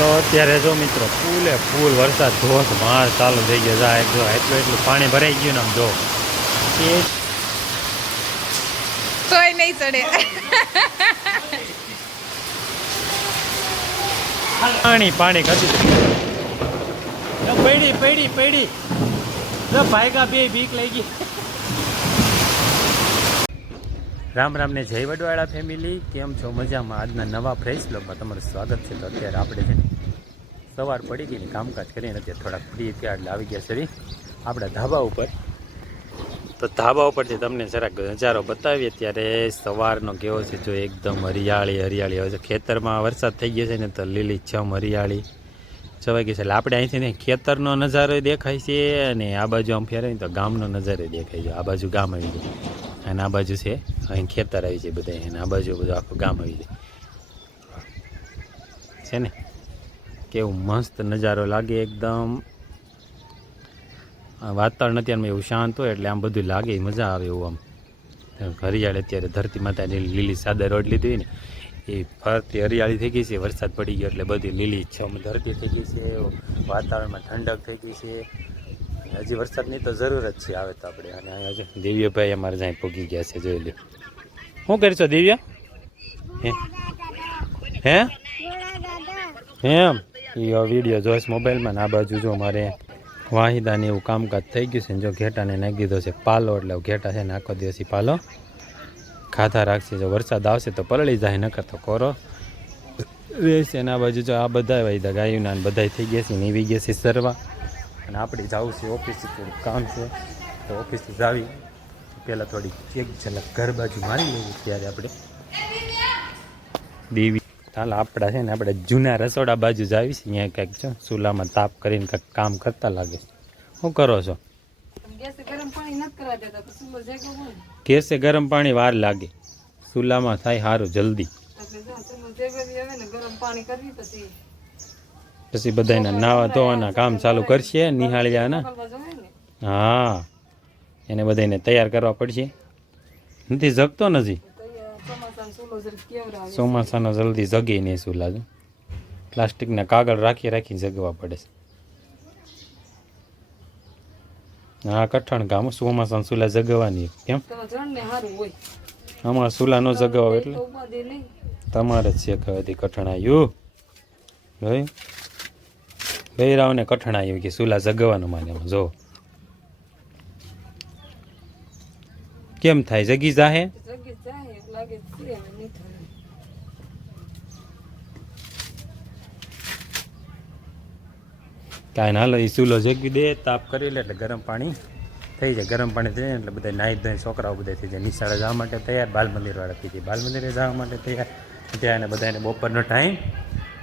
તો અત્યારે જો મિત્રો ફૂલે ફૂલ વરસાદ ધોધમાર ચાલુ થઈ ગયો જાય જો એટલું પાણી ભરાઈ ગયું ને આમ જો એ કોઈ નહીં ચડે પાણી પાણી કરી પડી પડી પડી જો ભાઈગા બે બીક લઈ ગઈ. રામ રામ ને જય વડવાળા ફેમિલી, કેમ છો? મજામાં? આજના નવા ફ્રેશ બ્લોગમાં તમારું સ્વાગત છે. તો અત્યારે આપણે છે ને સવાર પડી ગઈ ને કામકાજ કરીને અત્યારે થોડાક ફ્રી થયા એટલે આવી ગયા છે આપણા ધાબા ઉપર. તો ધાબા ઉપરથી તમને જરાક નજારો બતાવીએ. ત્યારે સવારનો કેવો છે જો એકદમ હરિયાળી હરિયાળી હવે છે. ખેતરમાં વરસાદ થઈ ગયો છે ને તો લીલીછમ હરિયાળી છવાઈ ગઈ છે. એટલે આપણે અહીંથી ને ખેતરનો નજારો દેખાય છે અને આ બાજુ આમ ફેરવીને તો ગામનો નજારો દેખાય છે. આ બાજુ ગામ આવી જાય અને આ બાજુ છે અહીં ખેતર આવી જાય બધા, અને આ બાજુ બધું આખું ગામ આવી જાય છે ને. કેવું મસ્ત નજારો લાગે એકદમ. વાતાવરણ અત્યારમાં એવું શાંત હોય એટલે આમ બધું લાગે મજા આવે એવું. આમ હરિયાળી અત્યારે ધરતી માતાની લીલી ચાદર ઓઢ લીધી ને એ ફરતી હરિયાળી થઈ ગઈ છે. વરસાદ પડી ગયો એટલે બધી લીલી છમ ધરતી થઈ ગઈ છે. વાતાવરણમાં ઠંડક થઈ ગઈ છે. હજી વરસાદની તો જરૂર જ છે આવે તો આપણે. અને અહીંયા જો દિવ્યભાઈ અમારે જ્યાં પહોંચી ગયા છે, જોઈ લો. શું કરશો દિવ્ય? હે એમ એ વિડીયો જોઈશ મોબાઈલમાં ને આ બાજુ જો મારે વાહિદાને એવું કામકાજ થઈ ગયું છે. જો ઘેટાને નાખી દીધો છે પાલો, એટલે ઘેટા છે ને આખો દિવસી પાલો ખાધા રાખશે. જો વરસાદ આવશે તો પલળી જાય, નકર તો કોરો રહેશે. અને આ બાજુ જો આ બધા વાયદા ગાયોના બધા થઈ ગયા છે ને એવી ગયા છે સરવા. અને આપણે જવું છે ઓફિસે, થોડું કામ છે તો ઓફિસથી જાવી પહેલાં થોડી એક ઝલક ઘર બાજુ મારી લેવી. ત્યારે આપણે દેવી હાલ આપણા છે ને આપણે જૂના રસોડા બાજુ જ આવીશ. અહીંયા કંઈક છે ચૂલામાં તાપ કરીને કંઈક કામ કરતા લાગે. શું કરો છો? ગેસે ગરમ પાણી વાર લાગે, ચૂલામાં થાય સારું જલ્દી. પછી બધાના નાવા ધોવાના કામ ચાલુ કરશે નિહાળ્યાના. હા, એને બધાને તૈયાર કરવા પડશે. નથી જગતો નથી ચોમાસાનો જલ્દી જગે નહીં ચૂલા. જો પ્લાસ્ટિકના કાગળ રાખી રાખીને જગવા પડે છે. હા કઠણ કામ ચોમાસાના ચૂલા જગવાની. કેમ અમારા ચૂલા ન જગવા એટલે તમારે જ શેખાવાથી કઠણાયું ભાઈ. બૈરાઓને કઠણાયું કે ચૂલા જગવાનું માને. જો કેમ થાય? જગી જાહે કાંઈ ના. હાલો એ ચૂલો જગવી દે, તાપ કરી લે એટલે ગરમ પાણી થઈ જાય. ગરમ પાણી થઈ જાય એટલે બધા નાહી ધોઈને છોકરાઓ બધા થઈ જાય. નિશાળે જવા માટે તૈયાર, બાલ મંદિરવાળા થઈ જાય, બાલ મંદિરે જવા માટે તૈયાર. ત્યાં બધાને બપોરનો ટાઈમ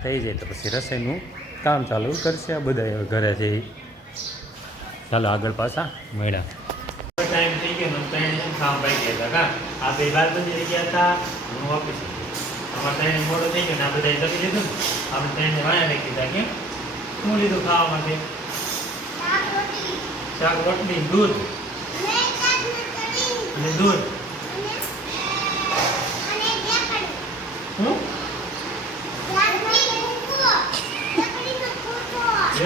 થઈ જાય તો પછી રસોઈનું કામ ચાલુ કરશે બધા ઘરે છે. ચાલો આગળ પાછા મળ્યા. ટાઈમ થઈ ગયો કામ ભાઈ ગયા હતા કા આ બે બાલ મંદિરે ગયા હતા, હું ઓફિસ. અમારે ત્રણે મોડો થઈ ગયો ને આ બધા જમી લીધું ને આપણે ત્રણે વાયા રાખી દીધા. કેમ શું લીધું ખાવા માટે? શાક રોટલી દૂધ અને દૂધ.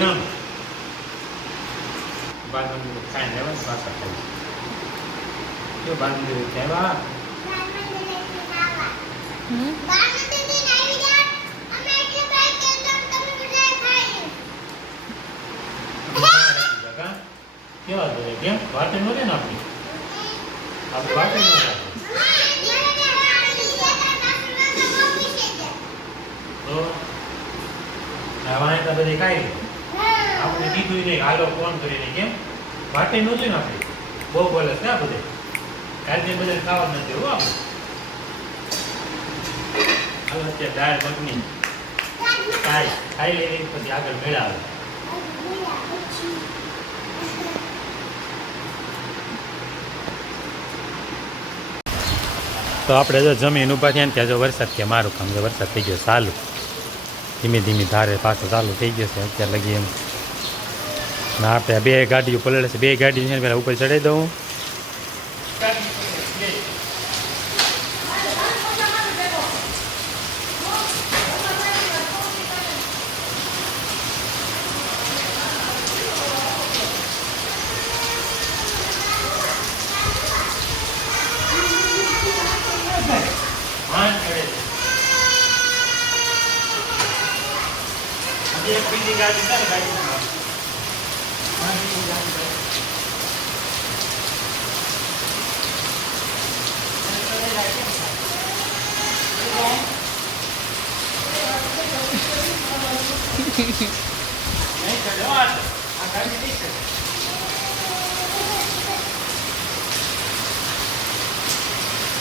એમ બાર મંદિર ખાઈને લેવા પાછા ખાઈ જો બાર મંદિર કહેવા કેવા જોઈએ? કેમ વાતે ન રે ને આપણી આપણે વાતે ન તો વાયતા બધી ખાઈ આપણે કીધું નહીં હાલો ફોન કરીને. કેમ વાતે ન જોઈએ ને આપણે બહુ બોલે છે આ બધે કાલથી બધે ખાવા નથી હો આપણે. હાલો અત્યારે દાળ મગની ખાઈ લઈને પછી આગળ મેળાવે. તો આપણે જો જમીન ઊભા થયા ને ત્યાં જો વરસાદ કે મારું કામ જો વરસાદ થઈ ગયો ચાલુ, ધીમે ધીમે ધારે પાછો ચાલુ થઈ ગયો છે અત્યારે લગી. એમ ના આપણે બે ગાડીઓ પલળે છે, બે ગાડીઓ છે ને પેલા ઉપર ચડાવી દઉં.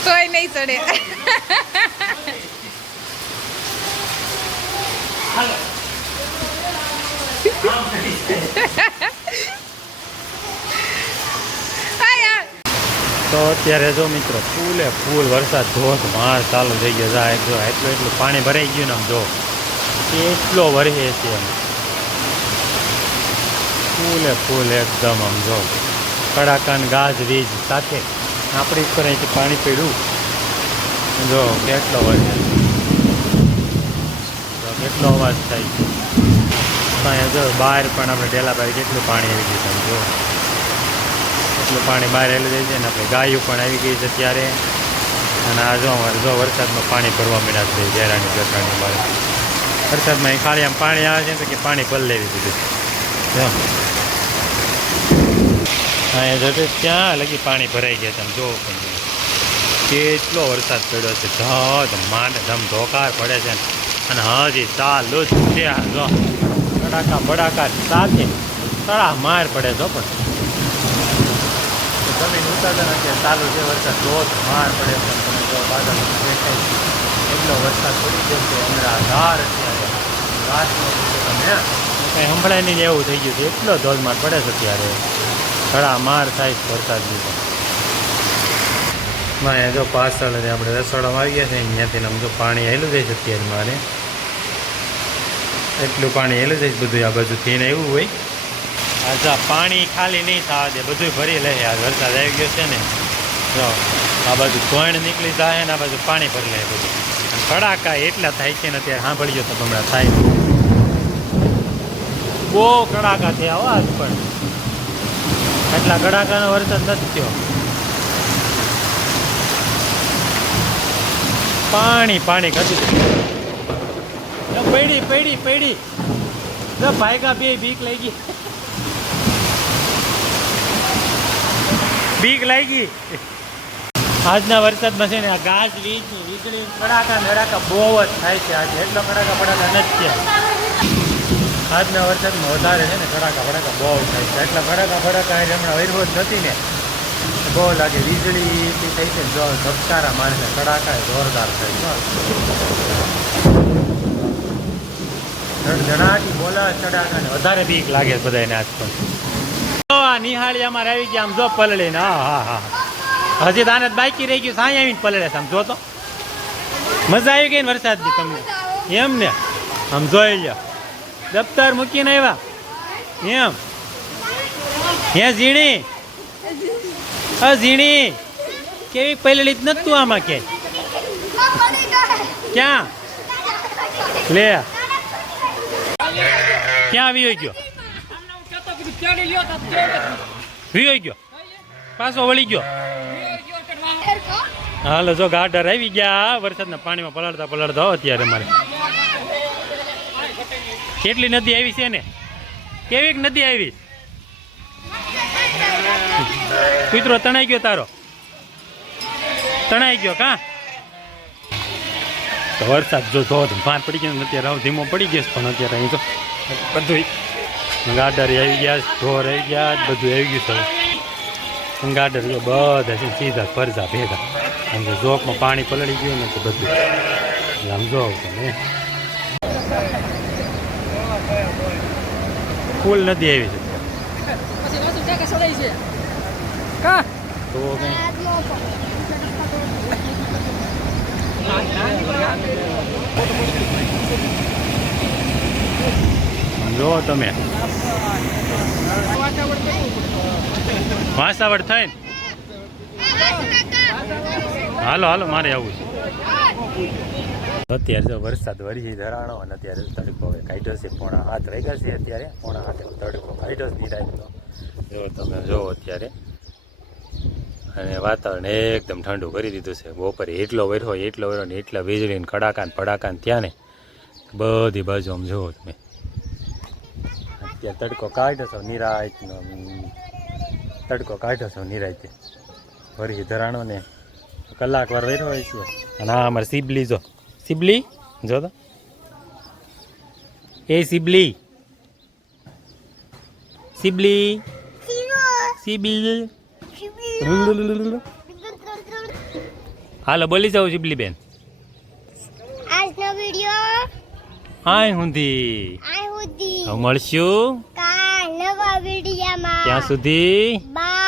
તોય નહીં ચડે. તો અત્યારે જો મિત્રો ફૂલ વરસાદ ધોધમાર ચાલુ થઈ ગયો જાય જો એટલું પાણી ભરાઈ ગયું ને આમ જો એટલો વરસે છે એમ ફૂલ એકદમ આમ જો કડાકાન ગાજ વીજ સાથે આપણી ઉપર અહીંથી પાણી પડ્યું જો કેટલો વરસે કેટલો અવાજ થાય છે અહીંયા જો બહાર પણ આપણે ઢેલા બાર કેટલું પાણી આવી ગયું જો એટલું પાણી બહાર આવી જાય છે ને આપણે ગાયું પણ આવી ગઈ છે અત્યારે અને આ જો વરસાદમાં પાણી ભરવા માંડ્યા છે જેરાણી જટાણી બહાર વરસાદમાં ખાલી આમ પાણી આવે છે તો કે પાણી ભરી લેવી દીધું જો અહીંયા જતો ત્યાં લગી પાણી ભરાઈ ગયા છે આમ જો કેટલો વરસાદ પડ્યો છે ધમ ધોકાર પડે છે અને હજી ચાલુ જ છે જો કડાકા બડાકા સાથે તળા માર પડે છો પણ જમીન ઉતારતા નથી ચાલુ છે વરસાદ ધોધમાર પડે પણ તમે જો બાદલ દેખાય એટલો વરસાદ પડી ગયો છે હમણાં ધાર અત્યારે રાતનો તમે કંઈ સંભળાય નહીં એવું થઈ ગયું છે એટલો ધોધમાર પડે છે અત્યારે ઘણા માર થાય વરસાદ દીધો અહીંયા જો પાછળ આપણે રસોડામાં આવી ગયા છે અહીંયાથી આમ જો પાણી હેલું જાય છે અત્યારે મારે એટલું પાણી હેલું જાય છે બધું આ બાજુથી ને એવું હોય અચ્છા પાણી ખાલી નહીં થવા દે બધું ભરી લે આ વરસાદ આવી ગયો છે ને જો આ બાજુ ધોણ નીકળી જાય ને આ બાજુ પાણી ભરી લે બધું કડાકા એટલા થાય છે ને અત્યારે સાંભળી ગયો તો હમણાં થાય બહુ કડાકા થયા આજ પણ એટલા કડાકાનો વરસાદ નથી થયો પાણી કદી પડી ભાઈગા બે બીક લાગી આજના વરસાદમાં છે ને આ ગાજ વીજળી કડાકા નડાકા બહુ જ થાય છે આજે એટલો કડાકા પડાકા નથી થયા આજના વરસાદમાં વધારે છે ને કડાકા ભડાકા બહુ થાય છે એટલા કડાકા ભડાકા હમણાં વરવો જ નથી ને બહુ લાગે વીજળી એટલી થઈ છે જો ધબકારા મારે છે કડાકા જોરદાર થાય જણાટી બોલા ચડાકા વધારે બીક લાગે બધાને આજ પણ નિહાળી અમારે આવી ગયા આમ જો પલળીને હા હજી તો આને બાકી રહી ગયું સાંઈ આવીને પલળે છે આમ જો તો મજા આવી ગઈ ને વરસાદની તમને એમ ને આમ જોઈ લ્યો દફતર મૂકીને આવ્યા એમ હે ઝીણી કેવી પલળી જ નતું આમાં કે ક્યાં લે ક્યાં વિયો ગયો પાછો વળી ગયો હાલો જો ગાડર આવી ગયા વરસાદના પાણીમાં પલળતા અત્યારે મારે કેટલી નદી આવી છે ને કેવી નદી આવી કૂતરો તણાઈ ગયો તારો તણાઈ ગયો કા તો વરસાદ જો ભાર પડી ગયો અત્યારે ધીમો પડી ગયો પણ અત્યારે અહીં તો બધું ગાડર આવી ગયા ઢોર આવી ગયા બધું આવી ગયું છે ગાડર જો બધા છે સીધા ફરજા ભેગા આમ તો જોકમાં પાણી પલળી ગયું ને તો બધું આમ જો તમે ફૂલ નદી આવી છે કા તો જો તમે વાસાવડ થઈને હાલો મારે આવું છે અત્યારે જો વરસાદ વરી ધરાણો અને અત્યારે તડકો હવે કાઢ્યો છે 7:30 વાગ્યા છે અત્યારે 7:30 તડકો કાઢ્યો છે નિરાયનો જો તમે જો અત્યારે અને વાતાવરણ એકદમ ઠંડુ કરી દીધું છે બપોરે એટલો વર્યો ને એટલા વીજળી કડાકા ને પડાકા ને ત્યાં ને બધી બાજુ આમ જુઓ તમે અત્યારે તડકો કાઢ્યો છો નિરાયતનો તડકો કાઢ્યો છો નિરાયતે વળી ધરાણો ને કલાક વાર વેઠો હોય છે. અને આ અમારે સિબલી જો સિબલી જો તો એ સિબલી સિબલી સિબલી હાલો બોલી જાઓ સિબલી બેન. આજનો વિડિયો હાય હુંધી આ સુધી હવે મળશું કાલ નવા વિડિયામાં ત્યાં સુધી બાય.